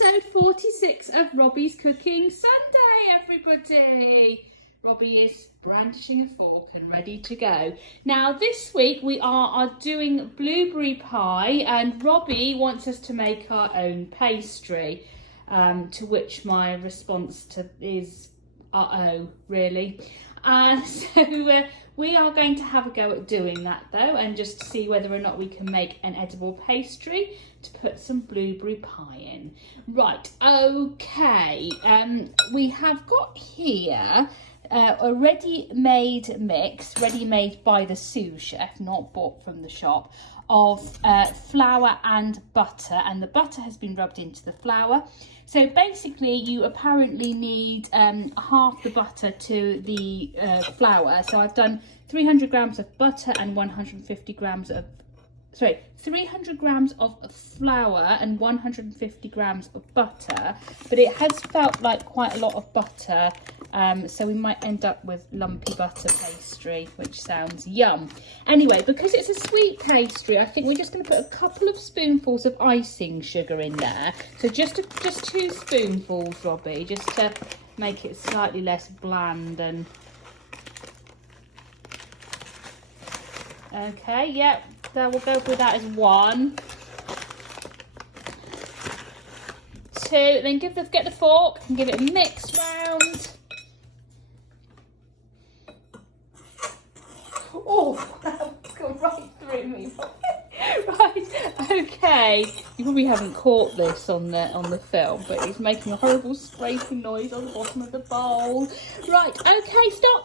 episode 46 of Robbie's Cooking Sunday, everybody. Robbie is brandishing a fork and ready to go. Now this week we are doing blueberry pie, and Robbie wants us to make our own pastry, to which my response is uh-oh, really. So we are going to have a go at doing that though, and just see whether or not we can make an edible pastry to put some blueberry pie in. Right, okay, we have got here a ready-made mix, ready-made by the sous chef, not bought from the shop, of flour and butter, and the butter has been rubbed into the flour. So basically you apparently need half the butter to the flour. So I've done 300 grams of butter and 150 grams of 300 grams of flour and 150 grams of butter, but it has felt like quite a lot of butter, so we might end up with lumpy butter pastry, which sounds yum. Anyway, because it's a sweet pastry, I think we're just going to put a couple of spoonfuls of icing sugar in there. So just 2 spoonfuls, Robbie, just to make it slightly less bland. And okay, yep. So we'll go with that as 1, 2, then get the fork and give it a mix round. Oh, that's gone right through me. Right, okay. You probably haven't caught this on the film, but it's making a horrible scraping noise on the bottom of the bowl. Right, okay, stop.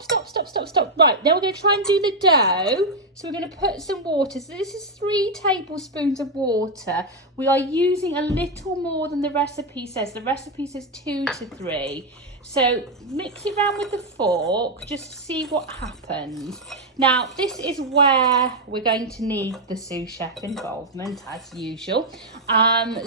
Right, now we're going to try and do the dough. So we're going to put some water. So this is 3 tablespoons of water. We are using a little more than the recipe says. The recipe says 2 to 3. So mix it around with the fork, just to see what happens. Now, this is where we're going to need the sous chef involvement, as usual.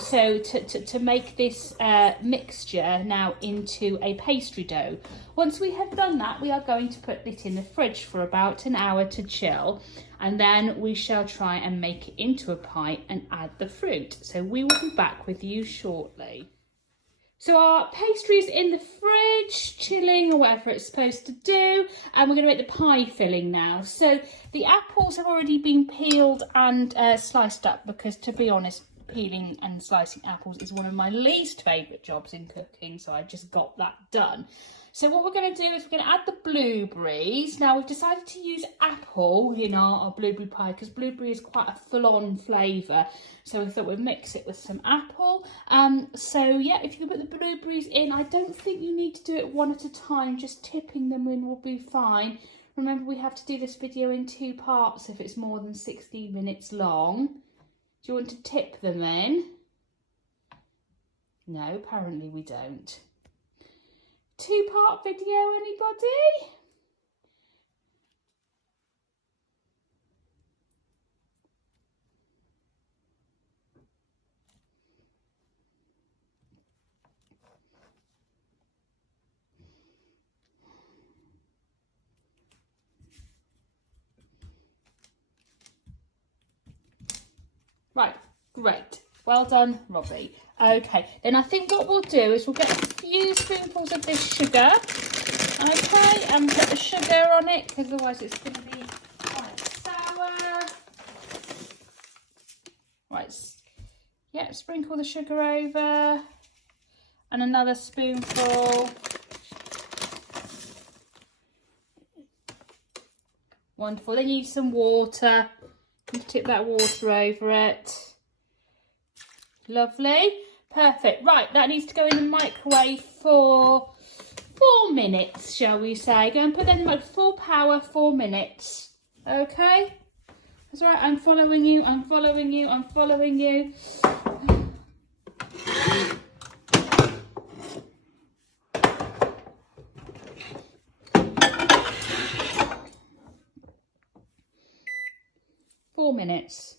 So to make this mixture now into a pastry dough. Once we have done that, we are going to put it in the fridge for about an hour to chill. And then we shall try and make it into a pie and add the fruit. So we will be back with you shortly. So our pastry is in the fridge, chilling or whatever it's supposed to do, and we're going to make the pie filling now. So the apples have already been peeled and sliced up, because to be honest, peeling and slicing apples is one of my least favourite jobs in cooking, so I just got that done. So what we're going to do is we're going to add the blueberries. Now we've decided to use apple in our blueberry pie, because blueberry is quite a full-on flavour. So we thought we'd mix it with some apple. So yeah, if you put the blueberries in, I don't think you need to do it one at a time. Just tipping them in will be fine. Remember, we have to do this video in 2 parts if it's more than 60 minutes long. Do you want to tip them in? No, apparently we don't. 2-part video, anybody? Right, great. Well done, Robbie. Okay, then I think what we'll do is we'll get a few spoonfuls of this sugar, okay, and put the sugar on it, because otherwise it's going to be quite sour. Right, yeah, sprinkle the sugar over, and another spoonful. Wonderful. Then you need some water. You tip that water over it. Lovely. Perfect. Right, that needs to go in the microwave for 4 minutes, shall we say. Go and put that in the microwave, full power, 4 minutes. Okay? That's right, I'm following you, I'm following you, I'm following you. Four minutes.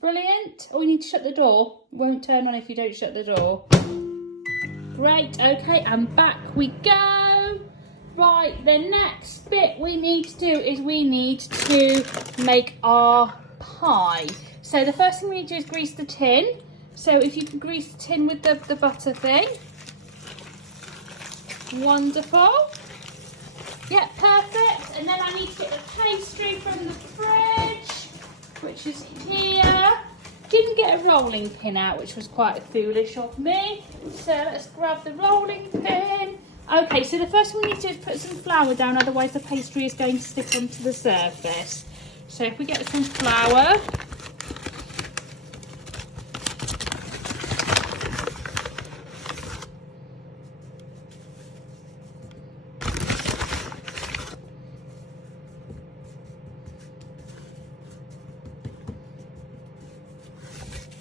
Brilliant. Oh, we need to shut the door. It won't turn on if you don't shut the door. Great. Okay, and back we go. Right, the next bit we need to do is we need to make our pie. So the first thing we need to do is grease the tin. So if you can grease the tin with the butter thing. Wonderful. Yeah, perfect. And then I need to get the pastry from the fridge, which is here. Didn't get a rolling pin out, which was quite foolish of me. So let's grab the rolling pin. Okay, so the first thing we need to do is put some flour down, otherwise the pastry is going to stick onto the surface. So if we get some flour.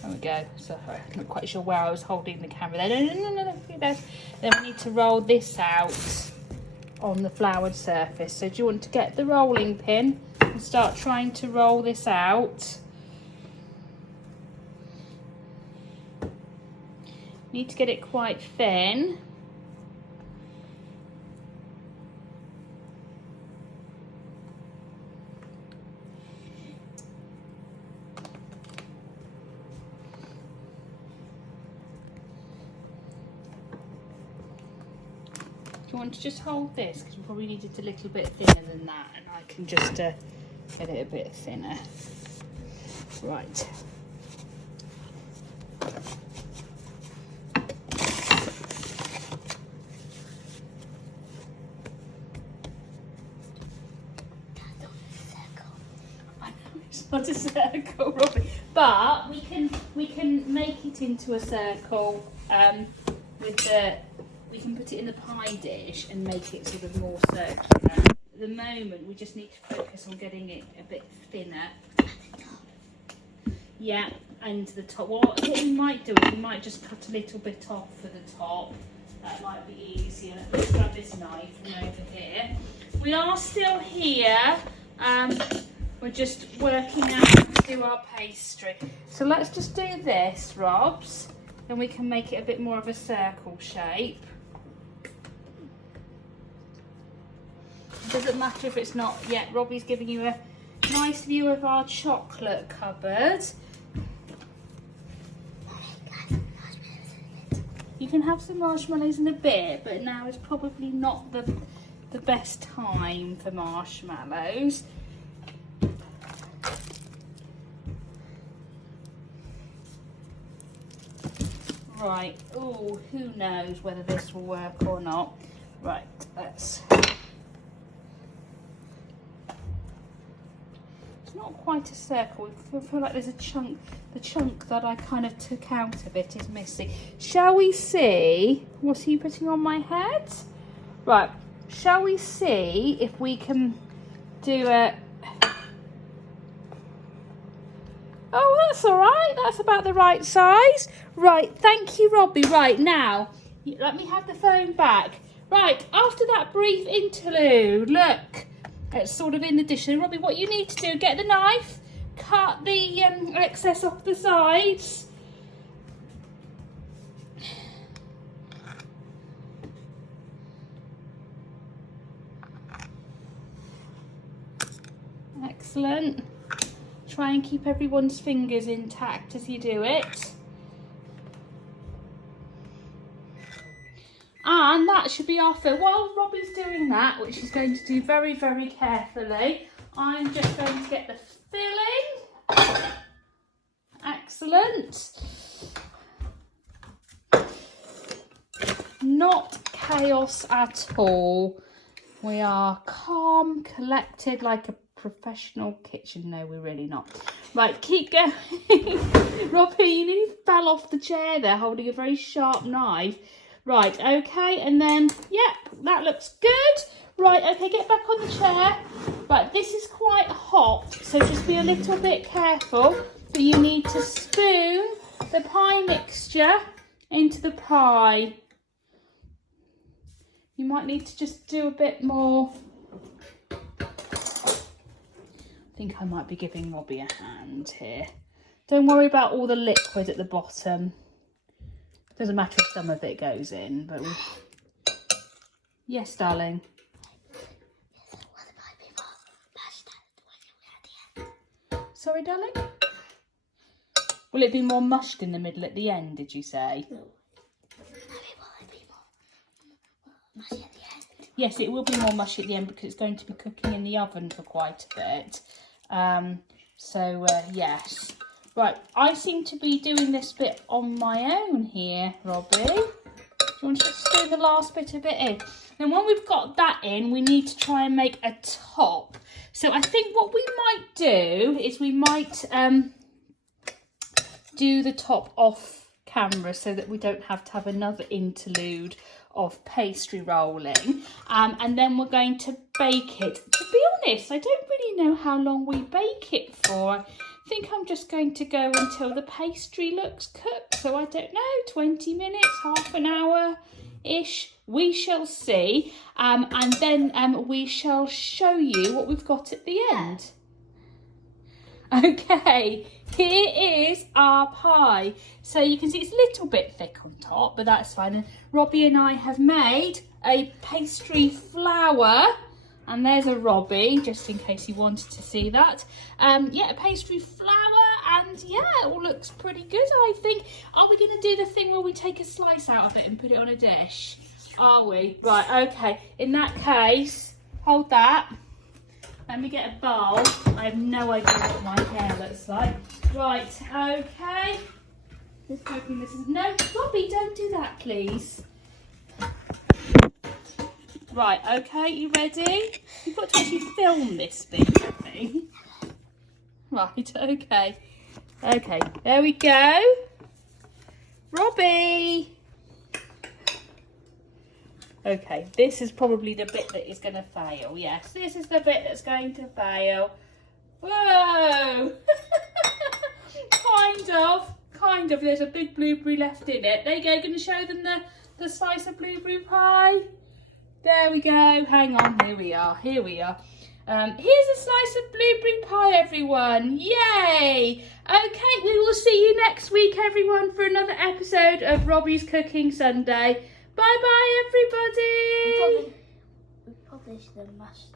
There we go. So I'm not quite sure where I was holding the camera there. No. Then we need to roll this out on the floured surface. So do you want to get the rolling pin and start trying to roll this out? Need to get it quite thin. You want to just hold this because we probably need it a little bit thinner than that, and I can just get it a bit thinner. Right. I know it's not a circle, Robbie, but we can make it into a circle with the. We can put it in the pie dish and make it sort of more circular. At the moment, we just need to focus on getting it a bit thinner. Yeah, and the top. Well, what we might do is we might just cut a little bit off for the top. That might be easier. Let's grab this knife from over here. We are still here. We're just working out how to do our pastry. So let's just do this, Robs. Then we can make it a bit more of a circle shape. It doesn't matter if it's not yet. Robbie's giving you a nice view of our chocolate cupboard. You can have some marshmallows in a bit, but now is probably not the best time for marshmallows. Right, oh, who knows whether this will work or not. Right, let's... It's not quite a circle. I feel like there's a chunk, the chunk that I kind of took out of it is missing. Shall we see? What are you putting on my head? Right, shall we see if we can do a... Oh, that's all right. That's about the right size. Right, thank you, Robbie. Right, now, let me have the phone back. Right, after that brief interlude, look, it's sort of in the dish. So, Robbie, what you need to do, get the knife, cut the excess off the sides. Excellent. Try and keep everyone's fingers intact as you do it. And that should be our fill. While Robbie's doing that, which he's going to do very, very carefully, I'm just going to get the filling. Excellent. Not chaos at all. We are calm, collected, like a professional kitchen. No, we're really not. Right, keep going. Robbie, you nearly fell off the chair there holding a very sharp knife. Right, okay, and then, yep, that looks good. Right, okay, get back on the chair. Right, this is quite hot, so just be a little bit careful. But you need to spoon the pie mixture into the pie. You might need to just do a bit more. I think I might be giving Robbie a hand here. Don't worry about all the liquid at the bottom. Doesn't matter if some of it goes in, but... Yes, darling. Sorry, darling? Will it be more mushed in the middle at the end, did you say? No. Mushy at the end. Yes, it will be more mushy at the end because it's going to be cooking in the oven for quite a bit. Yes. Right, I seem to be doing this bit on my own here, Robbie. Do you want to just do the last bit of it in? Then when we've got that in, we need to try and make a top. So I think what we might do is we might do the top off camera so that we don't have to have another interlude of pastry rolling. And then we're going to bake it. To be honest, I don't really know how long we bake it for. I think I'm just going to go until the pastry looks cooked. So I don't know, 20 minutes, half an hour-ish. We shall see. And then we shall show you what we've got at the end. Okay, here is our pie. So you can see it's a little bit thick on top, but that's fine. And Robbie and I have made a pastry flour. And there's a Robbie, just in case you wanted to see that. Yeah, a pastry flour, and yeah, it all looks pretty good, I think. Are we going to do the thing where we take a slice out of it and put it on a dish? Are we? Right, okay. In that case, hold that. Let me get a bowl. I have no idea what my hair looks like. Right, okay. Just hoping this is... No, Robbie, don't do that, please. Right, okay, you ready? You've got to actually film this bit with me. Right, okay. Okay, there we go. Robbie! Okay, this is probably the bit that is going to fail. Yes, this is the bit that's going to fail. Whoa! Kind of. There's a big blueberry left in it. There you go, going to show them the slice of blueberry pie. There we go. Hang on. Here we are. Here's a slice of blueberry pie, everyone. Yay! Okay, we will see you next week, everyone, for another episode of Robbie's Cooking Sunday. Bye-bye, everybody. We probably should have mashed